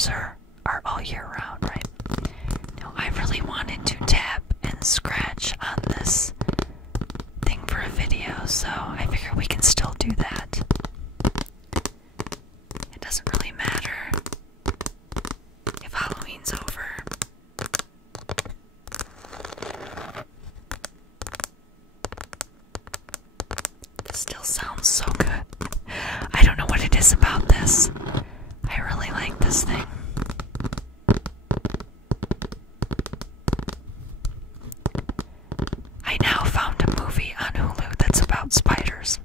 yours are all year round, right? Now, I really wanted to tap and scratch on this thing for a video, so I figure we can still do that. It doesn't really matter if Halloween's over. This still sounds so good. I don't know what it is about this. I really like this thing. I now found a movie on Hulu that's about spiders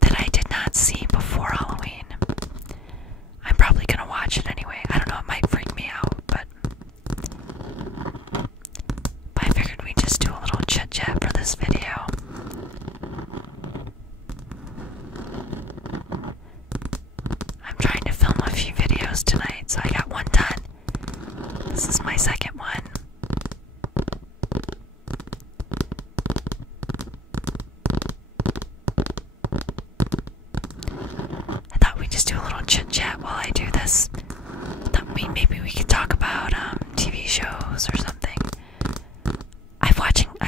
that I did not see before Halloween. I'm probably gonna watch it anyway. I don't know, it might freak me out, but I figured we'd just do a little chit chat for this video. I'm trying to film a few videos tonight, so I got one done. This is my second one. I thought we'd just do a little chit chat while I do this. Thought maybe we could talk about TV shows or something. I'm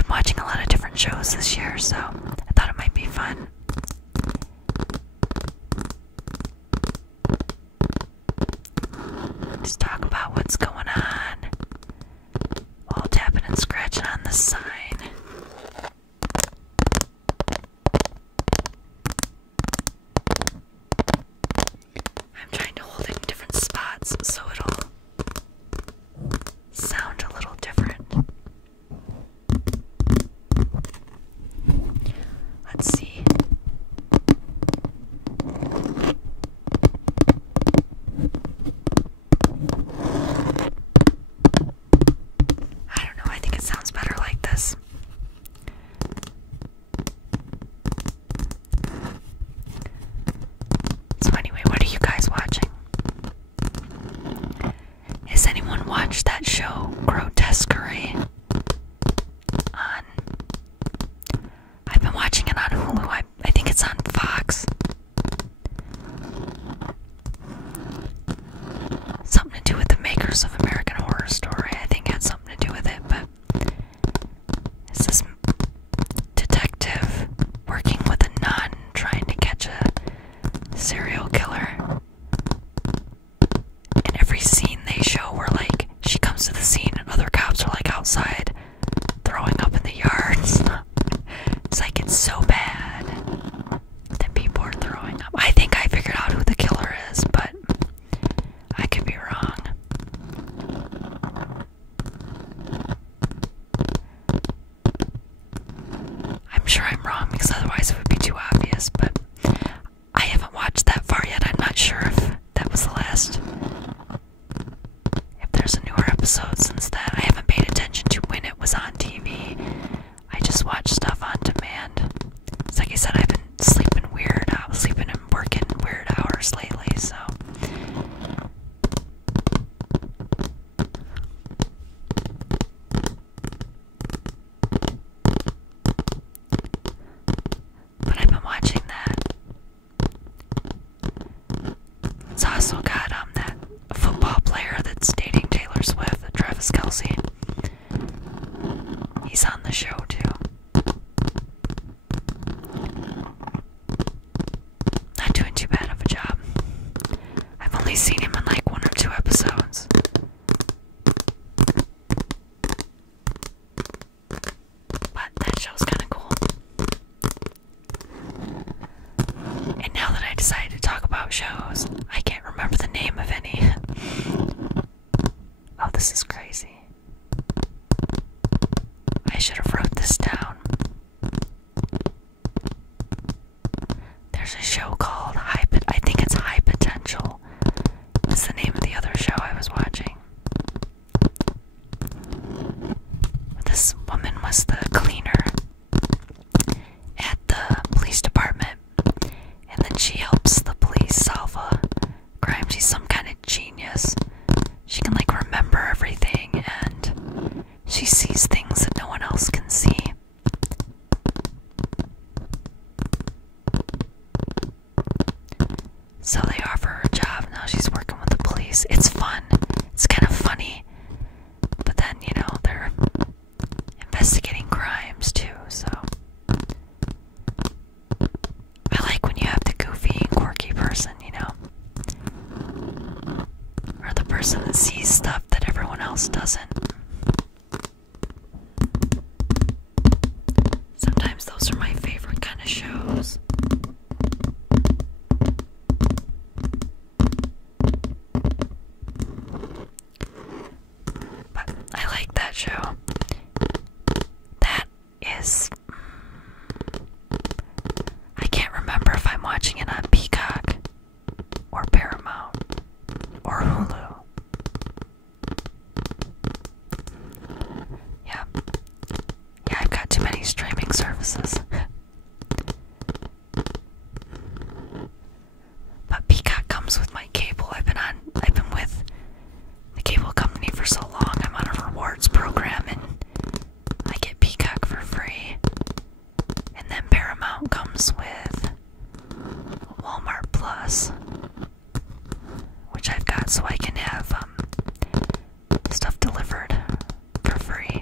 watching a lot of different shows this year, so I thought it might be fun. Just talk about what's going on while tapping and scratching on the sign. I'm trying to hold it in different spots so it'll sound a little different. Let's see. I don't know, I think it sounds better like this. So anyway, what are you guys watching? Has anyone watched that show, Grotesquerie? I've been watching it on Hulu. I think it's on Fox. Something to do with the makers of American Horror Story. I think it had something to do with it, but it's this detective working with a nun trying to catch a serial killer. And every scene they show where, like, she comes to the scene and other cops are, like, outside throwing up in the yards. It's like, it's so bad that people are throwing up. I think I figured out who the killer is, but I could be wrong. I'm sure I'm wrong because otherwise it would be too obvious, but I haven't watched that far yet. I'm not sure if that was the last. If there's a newer episode since then. I haven't paid attention to when it was on TV. I just watch stuff on demand. It's like I said, I've been sleeping and working weird hours lately, so. But I've been watching that. It's also got that football player that's dating Taylor Swift, Travis Kelce. He's on the show too. Not doing too bad of a job. I've only seen him in like 1 or 2 episodes. But that show's kind of cool. And now that I decided to talk about shows, I can't remember the name of any. Oh, this is crazy. I should have wrote this down. There's a show called I think it's High Potential. It's the name of the other show I was watching. This woman was the cleaner at the police department, and then she helps the police solve a crime. She's some kind of genius. She can like remember everything, and she sees things that no one else can see. So they offer her a job. Now she's working with the police. series. It's fun. It's kind of funny. But then, you know, they're investigating crimes too, so. I like when you have the goofy and quirky person, you know. Or the person that sees stuff that everyone else doesn't. Sometimes those are my favorite kind of shows. But I like that show. That is... I can't remember if I'm watching it on Peacock or Paramount or Hulu. Yeah. Yeah, I've got too many streaming services. But Peacock comes with my cable. I've been with the cable company for so long. I'm on a rewards program and I get Peacock for free. And then Paramount comes with Walmart Plus, which I've got so I can have stuff delivered for free.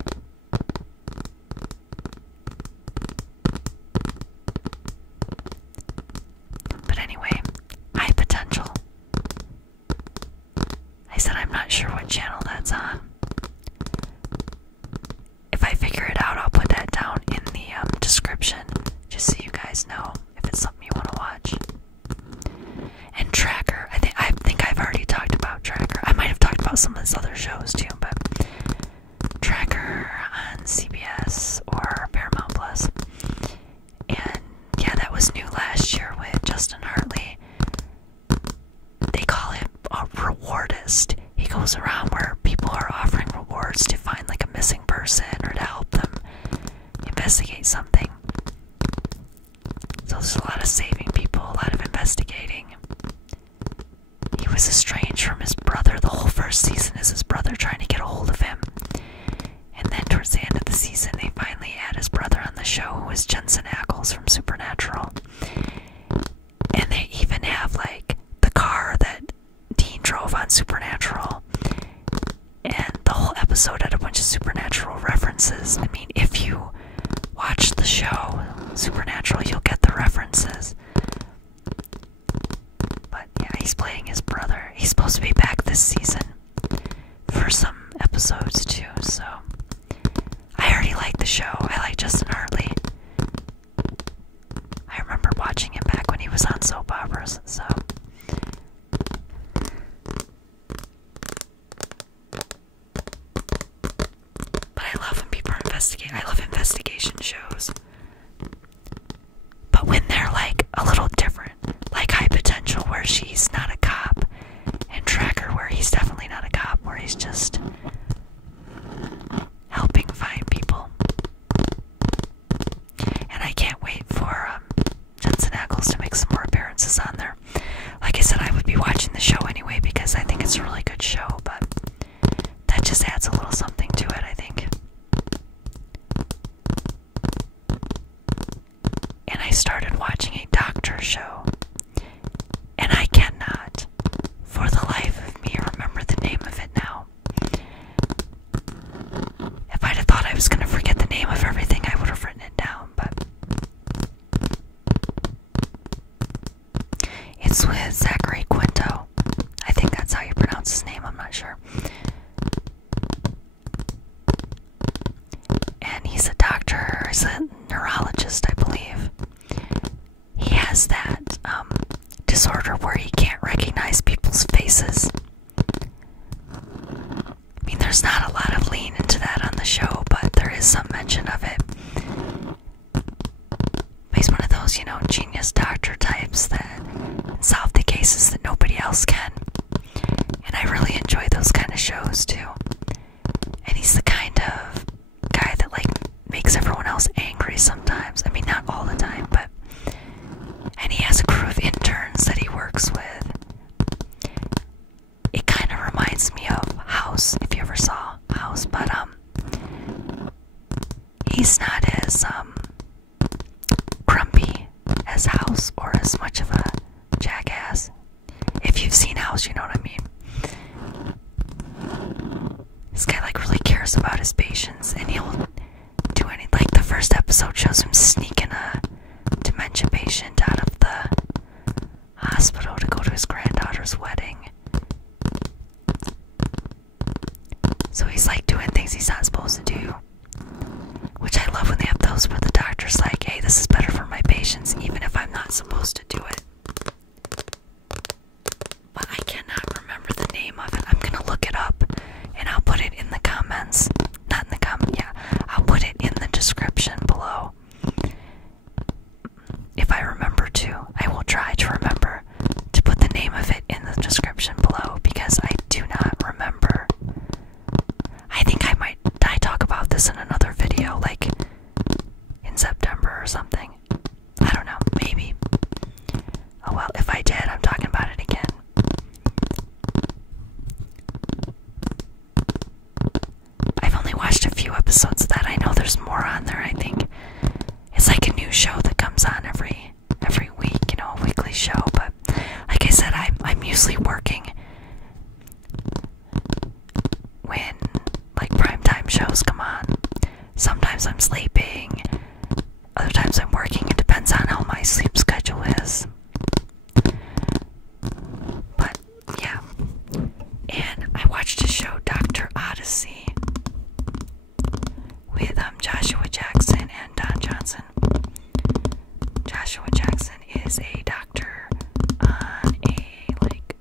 But anyway, High Potential. I said I'm not sure what channel that's on. If I figure it out, I'll put that down in the description, just so you guys know if it's something you want to watch. And Tracker, I think I've already talked about Tracker. I might have talked about some of his other shows too, but Tracker on CBS or Paramount Plus. And yeah, that was new last year with Justin Hartley. They call him a rewardist. He goes around where people are offering rewards to find like a missing person or to help them investigate something. So there's a lot of saving people, a lot of investigating. He was estranged from his brother. The whole first season is his brother trying to get a hold of him. And then towards the end of the season, they finally add his brother on the show, who is Jensen Ackles from Supernatural. And they even have, like, the car that Dean drove on Supernatural. And the whole episode had a bunch of Supernatural references. I mean, if you watch the show, Supernatural, you'll get the references. But yeah, he's playing his brother. He's supposed to be back this season for some episodes too, so I already like the show. I like Justin Hartley. I remember watching him back when he was on soap operas, so. But I love when people investigate. I love investigation shows. But when they're like a little different, like High Potential, where she's not a cop, and Tracker, where he's definitely not a cop, where he's just helping find people. And I can't wait for Jensen Ackles to make some more appearances on there. Like I said, I would be watching the show anyway because I think it's a really good show, but that just adds a little something to it, I think. And I started watching a doctor show, and I cannot, for the life of me, remember the name of it now. If I'd have thought I was going to forget the name of everything, I would have written it down, but it's with Zachary Quinto. I think that's how you pronounce his name, I'm not sure. And he's a doctor, he's a neurologist, I believe. He has that disorder where he can't recognize people's faces. I mean, there's not a lot of lean into that on the show, but there is some mention of it. He's one of those, you know, genius doctor types that can solve the cases that nobody else can. And I really enjoy those kind of shows, too. And he's the kind of guy that, like, makes everyone else angry sometimes. I mean, not all the time, but... And he has a crew of interns that he works with. It kind of reminds me of House, if you ever saw House, but, he's not as, grumpy as House, or as much of a jackass. If you've seen House, you know what I mean. something. I don't know, maybe. Oh well, if I did, I'm talking about it again. I've only watched a few episodes of that. I know there's more on there, I think. It's like a new show that comes on every week, you know, a weekly show. But like I said, I'm usually working when like primetime shows come on. Sometimes I'm sleeping, other times I'm working. It depends on how my sleep schedule is. But yeah, and I watched a show, Dr. Odyssey, with Joshua Jackson and Don Johnson. Joshua Jackson is a doctor on a, like,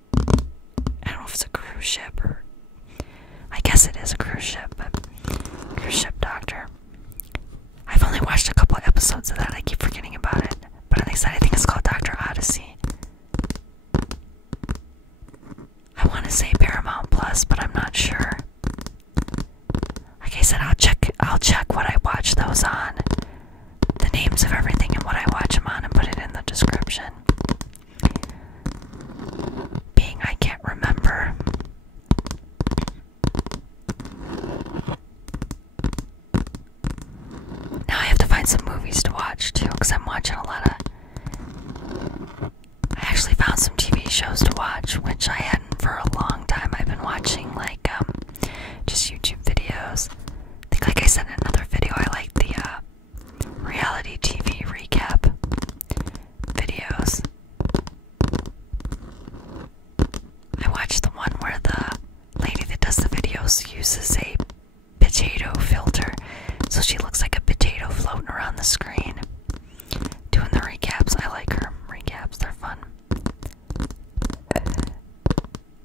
I don't know if it's a cruise ship or, I guess it is a cruise ship, but cruise ship doctor. I've only watched a couple of episodes of that. I keep forgetting about it, but like I said, I think it's called Dr. Odyssey. I want to say Paramount Plus, but I'm not sure. Like I said, I'll check what I watch those on, the names of everything and what I watch them on, and put it in the description. Being I can't remember. Now I have to find some movies to watch too, because I'm watching a lot of... I actually found some TV shows to watch, which I hadn't for a long time. I've been watching like just YouTube videos. I think, like I said in another video, I like the reality TV recap videos. I watched the one where the lady that does the videos uses a potato filter, so she looks like a potato floating around the screen doing the recaps. I like her recaps, they're fun.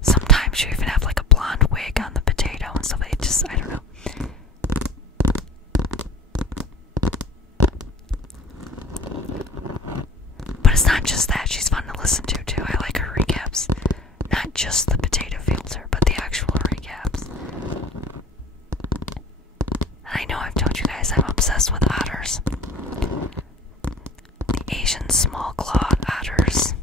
Sometimes you even have like a blonde wig on the potato and stuff. It just, I don't know. But it's not just that, she's fun to listen to too. I like her recaps. Not just the potato filter, but the actual recaps. And I know I've told you guys I'm obsessed with otters. The Asian small clawed otters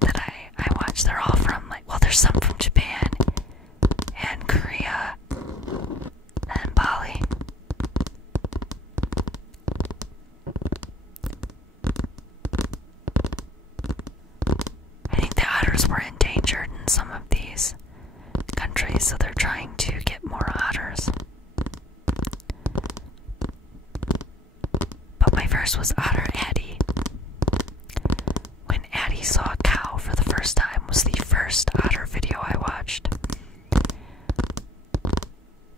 that I watch. They're all from, like, well, there's some from Japan and Korea and Bali. I think the otters were endangered in some of these countries, so they're trying to get more otters. But my first was Otter Addie. When Addie saw a cow for the first time was the first otter video I watched.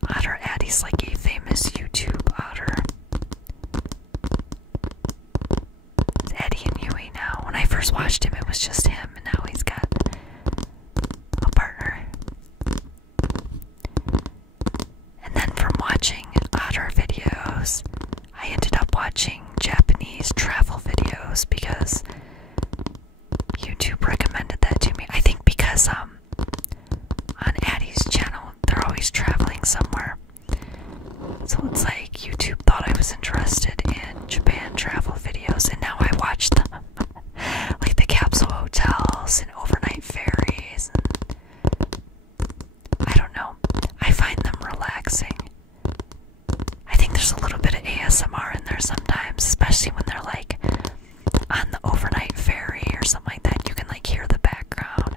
Otter Addie's like a famous YouTube otter. It's Eddie and Yui now. When I first watched him, it was just him, and now he's got a partner. And then from watching otter videos, I ended up watching Japanese travel videos because YouTube recommended that to me. I think because on Addie's channel, they're always traveling somewhere. So it's like YouTube thought I was interested in Japan travel videos, and now I watch them. Like the capsule hotels and overnight ferries. And I don't know. I find them relaxing. I think there's a little bit of ASMR in there sometimes, especially when they're like on the overnight ferry or something like that. You can like hear the background,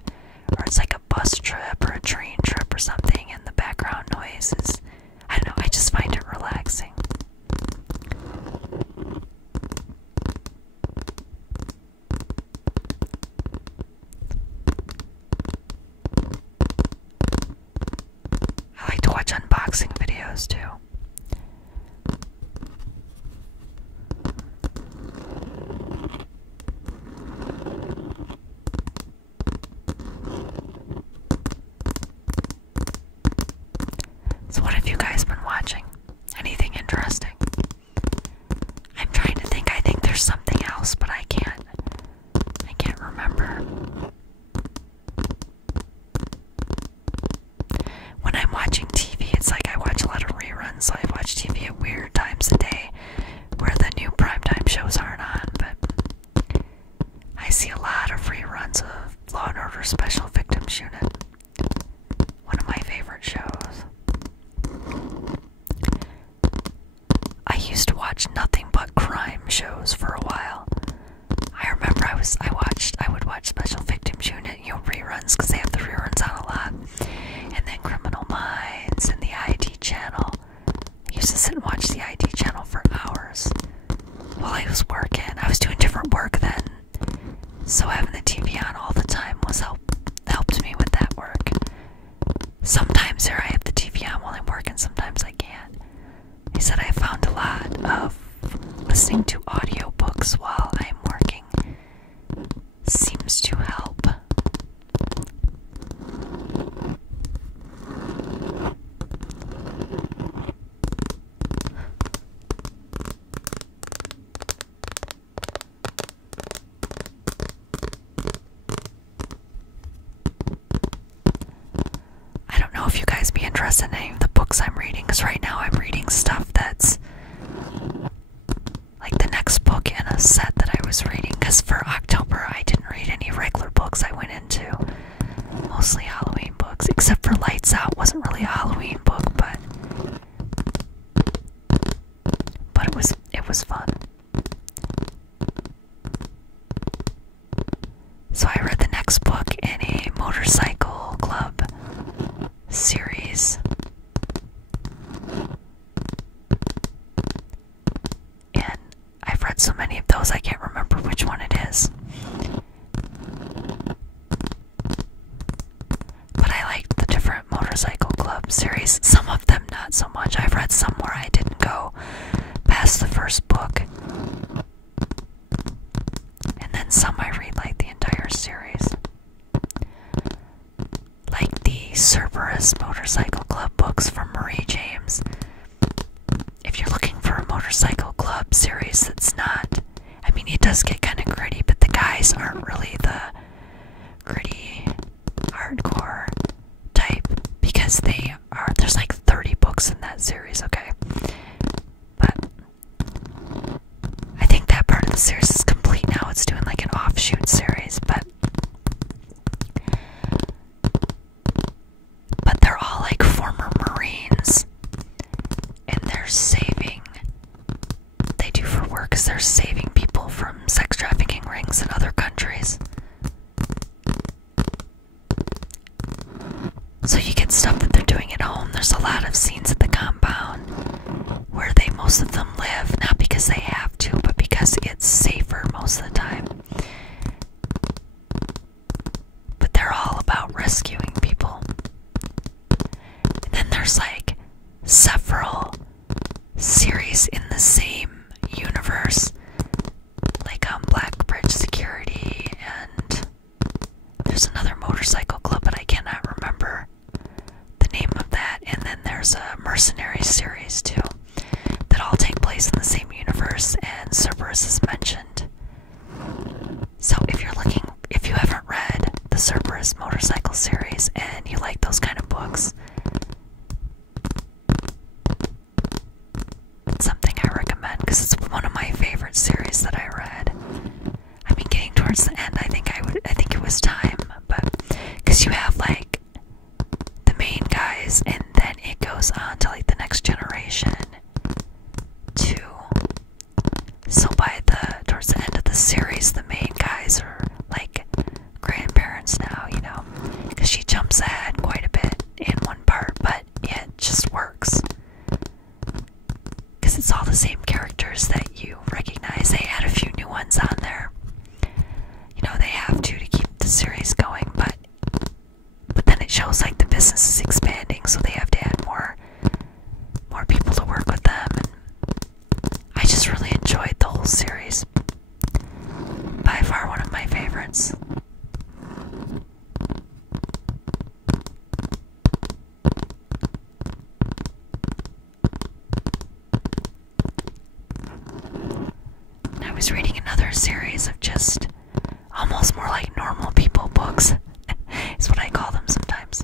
or it's like a bus trip or a train trip or something, and the background noise is, I don't know, I just find it relaxing. I like to watch unboxing videos too. So what have you guys been watching? Anything interesting? I'm trying to think. I think there's something else, but I can't remember. When I'm watching TV, it's like I watch a lot of reruns, so I watch TV at weird times of day. nothing but crime shows for a while. I remember I would watch Special Victims Unit, reruns, because they have the reruns on a lot. And then Criminal Minds and the ID channel. I used to sit and watch the ID channel for hours while I was working. I was doing different work then, so having the TV on all the time helped me with that work. Sometimes here I have the TV on while I'm working, sometimes I can't. He said I found a lot of listening to audiobooks while I'm working seems to help. I don't know if you guys be interested in any of the books I'm reading, because right now I'm reading stuff that's like the next book in a set that I was reading, because for October I didn't read any regular books. I went into mostly Halloween books, except for Lights Out. Wasn't really a Halloween book, but it was fun. So I read the next book in a motorcycle club series. And I've read so many of those I can't remember which one it is. But I liked the different motorcycle club series. Some of them not so much. I've read some where I didn't go past the first book. And then some I read like the entire series. Like the Cerberus Motorcycle Club books from Marie James. If you're looking for a motorcycle club series that's not, I mean, it does get kind of gritty, but the guys aren't really the gritty, hardcore type, because there's like 30 books in that series, okay? But I think that part of the series is complete now. It's doing like an offshoot series, but they're all like former Marines, and they do for work is they're saving people from sex trafficking rings in other countries. So you get stuff that they're doing at home. There's a lot of scenes at the compound where most of them live, not because they have to, but because it's safer most of the time. But they're all about rescuing people. And then there's like several series in the same universe, like Black Bridge Security, and there's another motorcycle club, but I cannot remember the name of that. And then there's a mercenary series too, that all take place in the same universe, and Cerberus is mentioned. So if you haven't read the Cerberus motorcycle series and you like those kind of books, it's something I recommend, because it's one of my favorite series that I read. I mean, getting towards the end, I think it was time, but because you have like the main guys, and then it goes on to like the next generation too. So towards the end of the series, the main guys are like grandparents now, because she jumps ahead quite a bit in one part, but it just works. Because it's all the same characters that you recognize. They add a few new ones on there. They have to keep the series going, but then it shows like the business is expanding, so they have to add more people to work with them. And I just really enjoyed the whole series. By far one of my favorites. I was reading another series of just almost more like normal people books, is what I call them sometimes.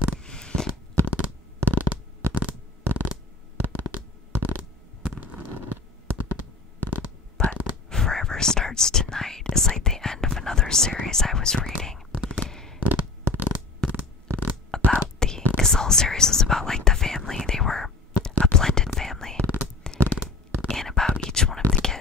But Forever Starts Tonight is like the end of another series I was reading about because the whole series was about like the family. They were a blended family, and about each one of the kids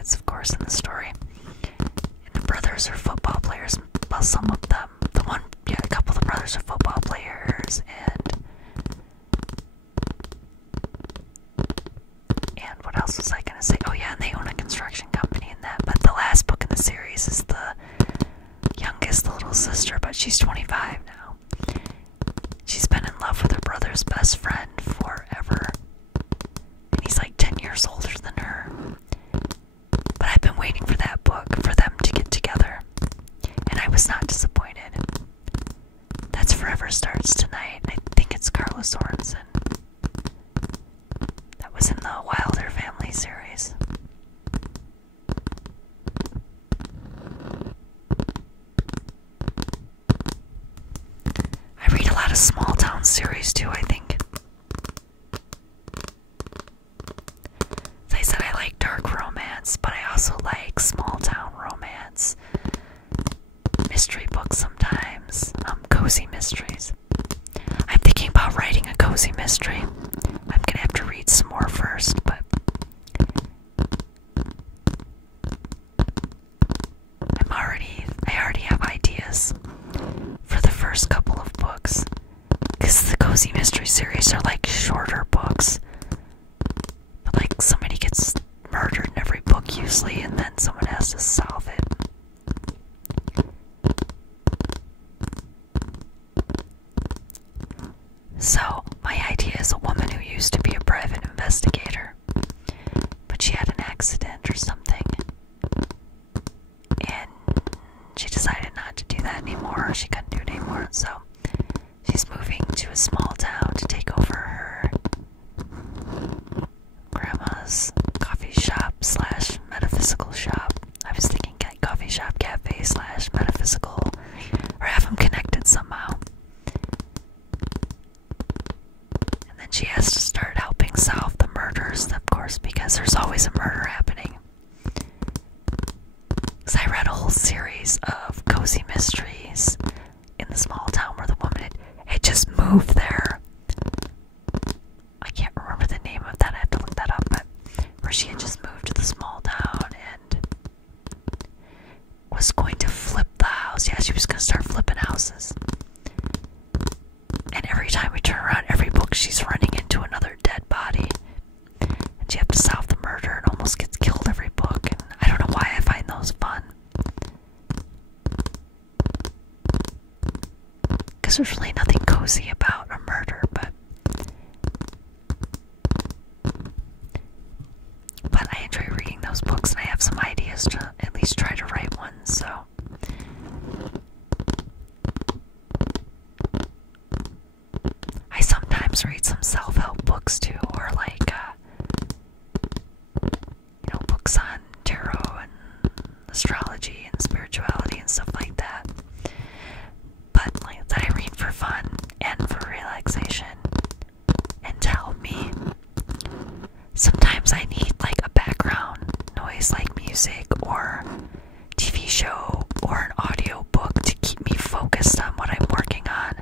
Small Town series too, I think. As I said, I like dark romance, but I also like small town romance. Mystery books sometimes. Cozy mysteries. I'm thinking about writing a cozy mystery. I'm gonna have to read some more first, but I already have ideas for the first couple of books. Because the cozy mystery series are like shorter books. But like somebody gets murdered in every book usually, and then someone has to solve it. So, my idea is a woman who used to be a private investigator, but she had an accident or something, and she decided not to do that anymore. She couldn't do it anymore, so she's moving to a small town to take over her grandma's coffee shop slash metaphysical shop. I was thinking coffee shop cafe slash metaphysical, or have them connected somehow. And then she has to start helping solve the murders, of course, because there's always a murder happening. Because I read a whole series of cozy mysteries in the small town where the woman had just moved there. I can't remember the name of that, I have to look that up, but where she had just moved to the small town and was going to flip the house. Yeah, she was going to start flipping houses. And every time we turn around, every book, she's running into another dead body. And you have to solve the murder and almost gets killed every book. And I don't know why I find those fun. Because there's really nothing cozy about a murder, but I enjoy reading those books, and I have some ideas to at least try to write one, so I sometimes read some self-help books too, or like books on tarot and astrology and spirituality and stuff like that. But like that I read for fun and for relaxation and to help me. Sometimes I need like a background noise like music or TV show or an audio book to keep me focused on what I'm working on.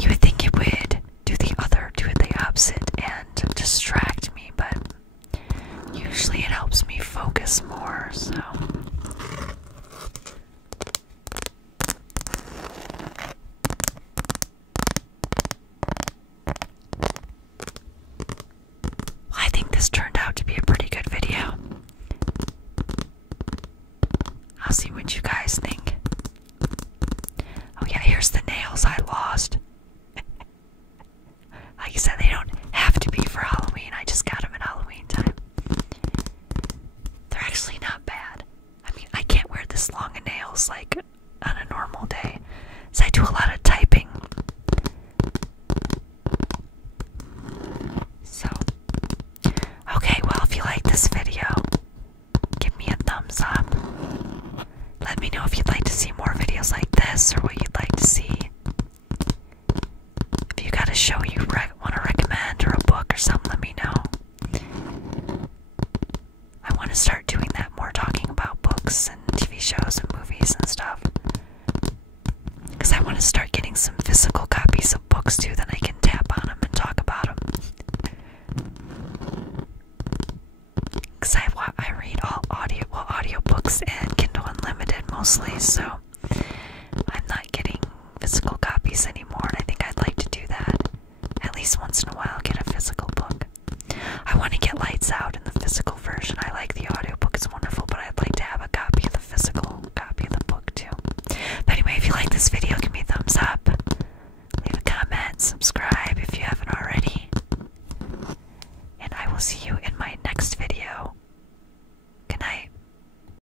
You would think it would do it the opposite and distract me, but usually it helps me focus more, so I think this turned out to be a pretty good video. I'll see what you guys think. Oh yeah, here's the nails I lost. Like I said, they don't have to be for Halloween. I just got them at Halloween time. They're actually not bad. I mean, I can't wear this long of nails like on a normal day, so I do a lot of typing. So, okay, well, if you like this video, give me a thumbs up. Let me know if you'd like to see more videos like this or what you'd like to see. If you got a show you want to recommend or a book or something, let me know. I want to start doing that more, talking about books and TV shows and